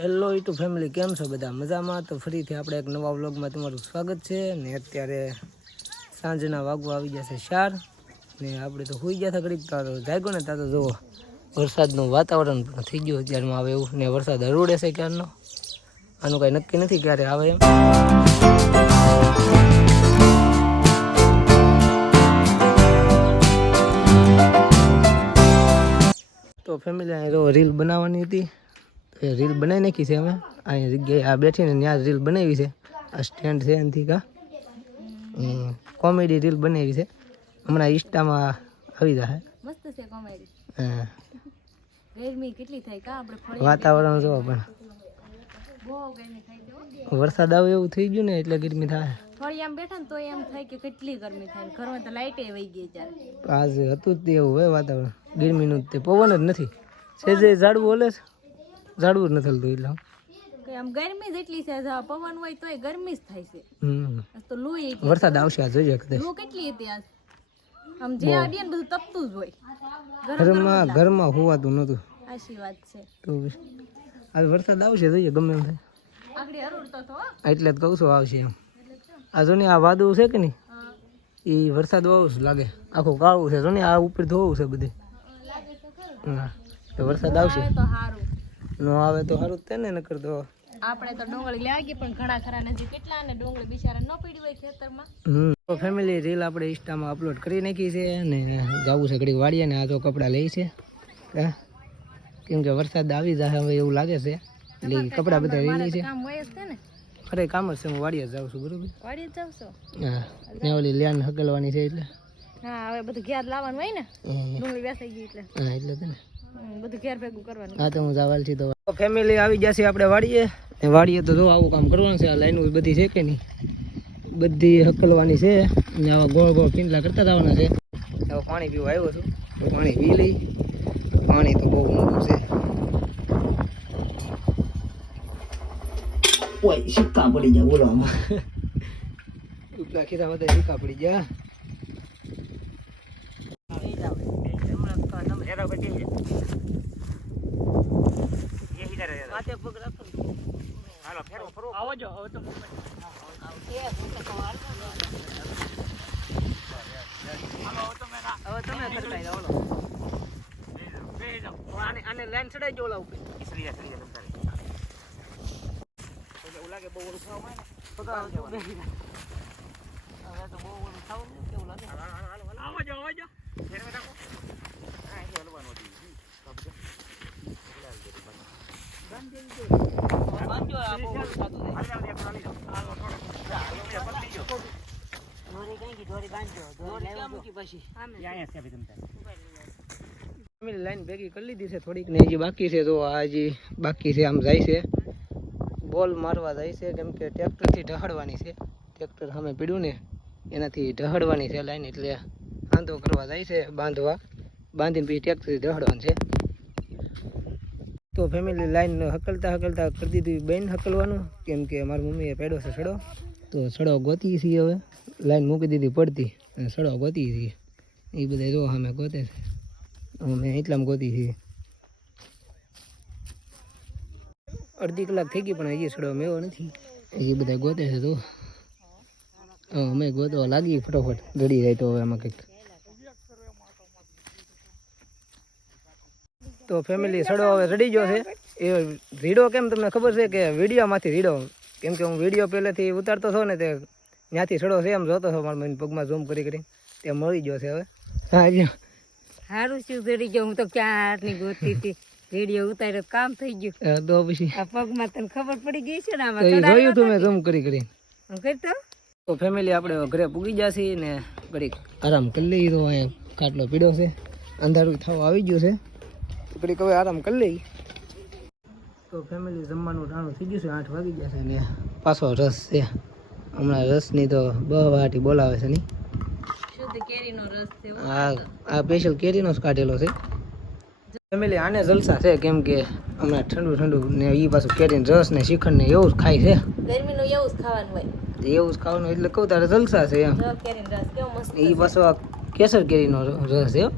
Hello two family કેમ છો બધા? મજામાં? તો ફરીથી આપણે એક નવા વ્લોગમાં તમારું સ્વાગત છે. ને અત્યારે સાંજના વાગવા આવી જશે શાર ને આપણે તો હોઈ ગયા હતા ઘડીક. તારો જાગ્યો ને ત્યાં તો જુઓ, વરસાદનું વાતાવરણ પણ થઈ ગયું અત્યારમાં આવે એવું. ને વરસાદ હરોડે છે ક્યારનો? આનું કાંઈ નક્કી નથી ક્યારે આવે એમ. તો ફેમિલી અહીં રીલ બનાવવાની હતી. તો એ રીલ બનાવી નાખી છે અમે. અહીંયા જગ્યાએ આ બેઠીને ત્યાં રીલ બનાવી છે. આ સ્ટેન્ડ છે એનાથી કા. કોમેડી રીલ બનાવી છે. હમણાં ઇન્સ્ટામાં આવી જશે મસ્ત છે કોમેડી હા. ગરમી કેટલી થાય કા? આપણે વાતાવરણ જો પણ. વરસાદ આવે એવું થઈ ગયું ને એટલે ગરમી થાય. થોડી આમ બેઠા ને તો એમ થાય કે કેટલી ગરમી થાય ઘરમાં તો લાઈટે વહી ગઈ ત્યારે આજ હતું જ તે એવું હોય વાતાવરણ. ગરમીનું જ તે પવન જ નથી. છે જે ઝાડવું ઓલે છે. ઝાડવું જ નથી હલતું એટલે. આમ ગરમી જ એટલી છે પવન હોય તોય ગરમી જ થાય છે. હમ. તો લૂ વરસાદ આવશે આ જોઈએ કદાચ. લૂ કેટલી હતી આજ? આમ જે અડીએ બધું તપતું જ હોય. ઘરમાં ઘરમાં હોવાતું નહોતું. આશી વાત છે. તો આજ વરસાદ આવશે જોઈએ ગમે એમ થાય. એટલે જ કહું છું આવશે એમ. આ જો ને આ વાદળું છે કે નહીં? એ વરસાદ વાવું જ લાગે. આખું કાળું છે જો ને આ ઉપર ધોવું છે બધે. હા તો વરસાદ આવશે. આવે તો સારું ન આવે તો સારું જ ને નકર તો આપણે તો ડુંગળી લાગી પણ ઘણા ખરા નજીક કેટલા ને ડુંગળી બિચારા ન પડી હોય ખેતરમાં? હમ. તો ફેમિલી રીલ આપણે ઇન્સ્ટામાં અપલોડ કરી નાખી છે અને જવું છે ઘડીક વાડીએ ને આ તો કપડાં લઈ છે. કેમ કે વરસાદ આવી જાય હવે એવું લાગે છે. એટલે કપડાં બધા લઈ છે. કામ હોય છે ને. અરે કામ જ છે. હું વાડીએ જાઉં છું બરોબર? વાડીએ જાઉં છો? હા. ને ઓલી લેન હકલવાની છે એટલે. હા હવે બધું ઘેર લાવવાનું હોય ને. ડુંગળી વેસાઈ ગઈ એટલે. હા એટલે ને. બધું ઘેર ભેગું કરવાનું. હા તો હું જવાલ છું તો ફેમિલી આવી જશે આપણે વાડીએ. ને વાડીએ તો જો આવું કામ કરવાનું છે આ લાઈન બધી છે કે નહીં? બધી હકલવાની છે. ને આવા ગોળ ગોળ પીંડલા કરતા જવાના છે. હવે પાણી પીવા આવ્યો છું. તો પાણી પી લઈ. પાણી તો બહુ મોટું છે. ઓય સિક્કા પડી જાય બોલો આમાં. ઉપલા બધા સિક્કા પડી ગયા. માથે પગ રાખો. હાલો ફેરો ફરો આવો જો હવે તો હવે તમે ખડકાઈ જાઓ. ઓલો આને આને લાઈન ચડાઈ જો ઓલા ઉપર. લાગે બહુ ઓલું ખાવા તો તો હવે તો બેસી જા. હવે તો બહુ ઓલું ખાવું ને કેવું લાગે? આવો જો આવો જો. ફેરવે રાખો લાઈન ભેગી કરી લીધી છે થોડીક ને હજી બાકી છે તો આ હજી બાકી છે, આમ જાય છે. બોલ મારવા જાય છે, કેમ કે ટ્રેક્ટરથી ઢહડવાની છે. ટ્રેક્ટર સામે પીડ્યું ને, એનાથી ઢહડવાની છે લાઈન, એટલે આંધો કરવા જાય છે બાંધવા. બાંધીને પછી ટ્રેક્ટરથી દહડવાનું છે. તો ફેમિલી લાઈન હકલતા હકલતા કરી દીધી બેન હકલવાનું, કેમ કે મારી મમ્મીએ પેડો છે સડો. તો સડો ગોતી છીએ હવે લાઈન મૂકી દીધી પડતી, અને સડો ગોતી છીએ એ બધા જો અમે ગોતે છે. અમે એટલામાં ગોતી છીએ. અડધી કલાક થઈ ગઈ પણ હજી સડો મેવો નથી. એ બધા ગોતે છે તો અમે ગોતવા લાગી ફટોફટ ગડી જાય તો હવે આમાં કંઈક. તો ફેમિલી સડો હવે રડી ગયો છે. એ રીડો કેમ તમને ખબર છે કે વિડીયોમાંથી રીડો? કેમ કે હું વીડિયો પહેલેથી ઉતારતો છો ને તે ત્યાંથી સડો છે એમ જોતો હતો મારા મને પગમાં ઝૂમ કરી કરી તે મળી ગયો છે હવે. હા જો સારું શું રડી ગયો? હું તો ક્યારની ગોતી હતી? રેડિયો ઉતાર્યો કામ થઈ ગયું. તો પછી. આ પગમાં તને ખબર પડી ગઈ છે ને આમાં જોયું તું મેં ઝૂમ કરી કરી. હું કરતો? તો ફેમિલી આપણે ઘરે પૂગી જશે ને ઘડીક આરામ કરી લઈએ તો અહીંયા ખાટલો પીડો છે. અંધારું થવા આવી ગયું છે. તો ઘડીક હવે આરામ કરી લઈ તો ફેમિલી જમવાનું ટાણું થઈ ગયું છે આઠ વાગી ગયા છે ને. પાછો રસ છે. હમણાં રસની તો બહાટી બોલાવે છે નહીં. રસ છે આ આ સ્પેશિયલ કેરીનો જ કાઢેલો છે. ફેમિલી આને જલસા છે કેમ કે હમણાં ઠંડુ ઠંડુ ને એ પાછું કેરીનો રસ ને શ્રીખંડ ને એવું જ ખાય છે. ગરમીનું એવું જ ખાવાનું હોય. એવું જ ખાવાનું એટલે કહું તારે જલસા છે એમ. રસ એ પાછો આ કેસર કેરીનો રસ છે હો.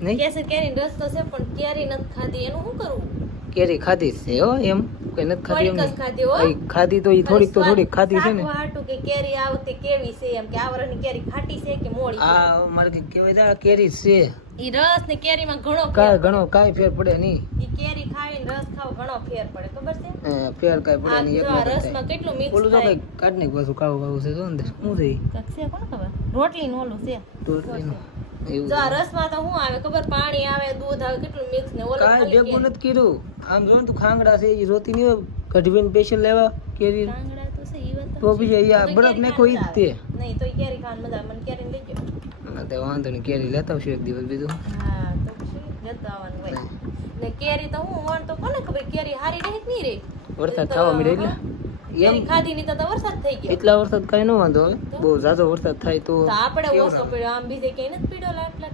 નહીં? કેસર કેરીનો રસ તો છે પણ કેરી નથી ખાધી. એનું શું કરવું કેરી ખાધી છે હો એમ? કોઈ નથી ખાધી એમ ખાધી હો. ખાધી તો ઈ થોડીક તો થોડીક ખાધી છે ને. હાટું કે કેરી આ વખતે કેવી છે એમ? કે આ કેરી ખાટી છે કે મોળી આ મારે કે કહેવાય તા કેરી છે. ઈ રસ ને કેરીમાં ઘણો ફેર ઘણો કાંઈ ફેર પડે નહીં. ઈ કેરી ખાવીને રસ ખાવ ઘણો ફેર પડે. ખબર છે? હે ફેર કાઈ પડે નહીં એકલો રસમાં કેટલું મિક્સ ઓલું તો કઈ કાઢ નહીં પાછું કાવું કાવું છે તો અંદર. શું થઈ કક્ષે કોણ ખબર? રોટલી નું ઓલું છે. ટોટલીનું એવું જો રસમાં તો શું આવે ખબર? પાણી આવે દૂધ આવે કેટલું મિક્સ ને ઓલું કાંઈ ભેગું કેરી. નથી કર્યું. આમ જો ને તું ખાંગડા છે એ જોતી નહીં કઢવીને સ્પેશિયલ લેવા કેરી. કાંગડા તો છે ઈ વાત તો પછી અહીંયા બરફ કેરી નાખો જ તે. નહીં તો કેરી ખાવાની મજા મને કેરી લઈ તે વાંધો નહીં કેરી લેતા આવશું એક દિવસ બીજું. હા તો લેતા આવવાનું હોય. ને કેરી તો હું વણ તો કોને ખબર? કેરી હારી રહી નહીં રે વરસાદ થવા મળે એટલે. એમ ખાધી નહીં તો તો વરસાદ થઈ ગયો. એટલા વરસાદ કઈ નો વાંધો હવે બહુ ઝાઝો વરસાદ થાય તો આપણે ઓછો પડ્યો. આમ બીજે કઈ નથી પીડો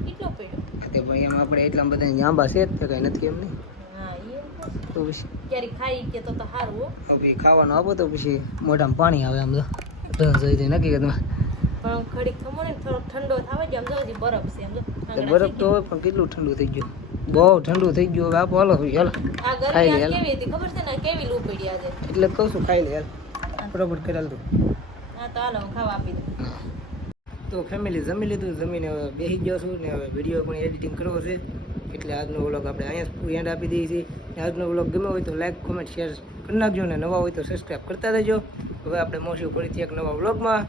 કેટલો પડ્યો? તે ભાઈ એમ આપણે એટલા બધા આંબા છે તે કઈ નથી એમ નહીં તો પછી? ખાઈ કે તો તો સારું હવે ખાવાનું આપો તો પછી મોઢામાં પાણી આવે આમ તો. જોઈ તો નક્કી કે પણ ઘડીક ખમો ને થોડો ઠંડો થાવે છે. આમ જો હજી બરફ છે આમ જો બરફ તો હોય પણ કેટલું ઠંડુ થઈ ગયું? બહુ ઠંડુ થઈ ગયું. હવે આપો હલો હલો. આ ખાઈ ગરમી લે, કેવી હતી? ખબર છે ને કેવી લૂ પડી આજે? એટલે કહું છું ખાઈ લે યાર બરોબર કરેલ તું. હા તો હાલો ખાવા આપી દઉં. તો ફેમિલી જમી લીધું જમીને હવે બેસી ગયો છું ને હવે વીડિયો પણ એડિટિંગ કરવો છે. એટલે આજનો વ્લોગ આપણે અહીંયા એન્ડ આપી દઈએ છીએ. આજનો વ્લોગ ગમ્યો હોય તો લાઈક કોમેન્ટ શેર કરી નાખજો ને નવા હોય તો સબસ્ક્રાઈબ કરતા રહેજો. હવે આપણે મળશું ફરીથી એક નવા વ્લોગમાં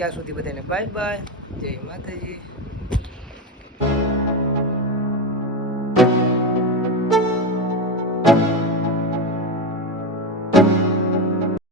ત્યાં સુધી બધાને બાય બાય જય માતાજી.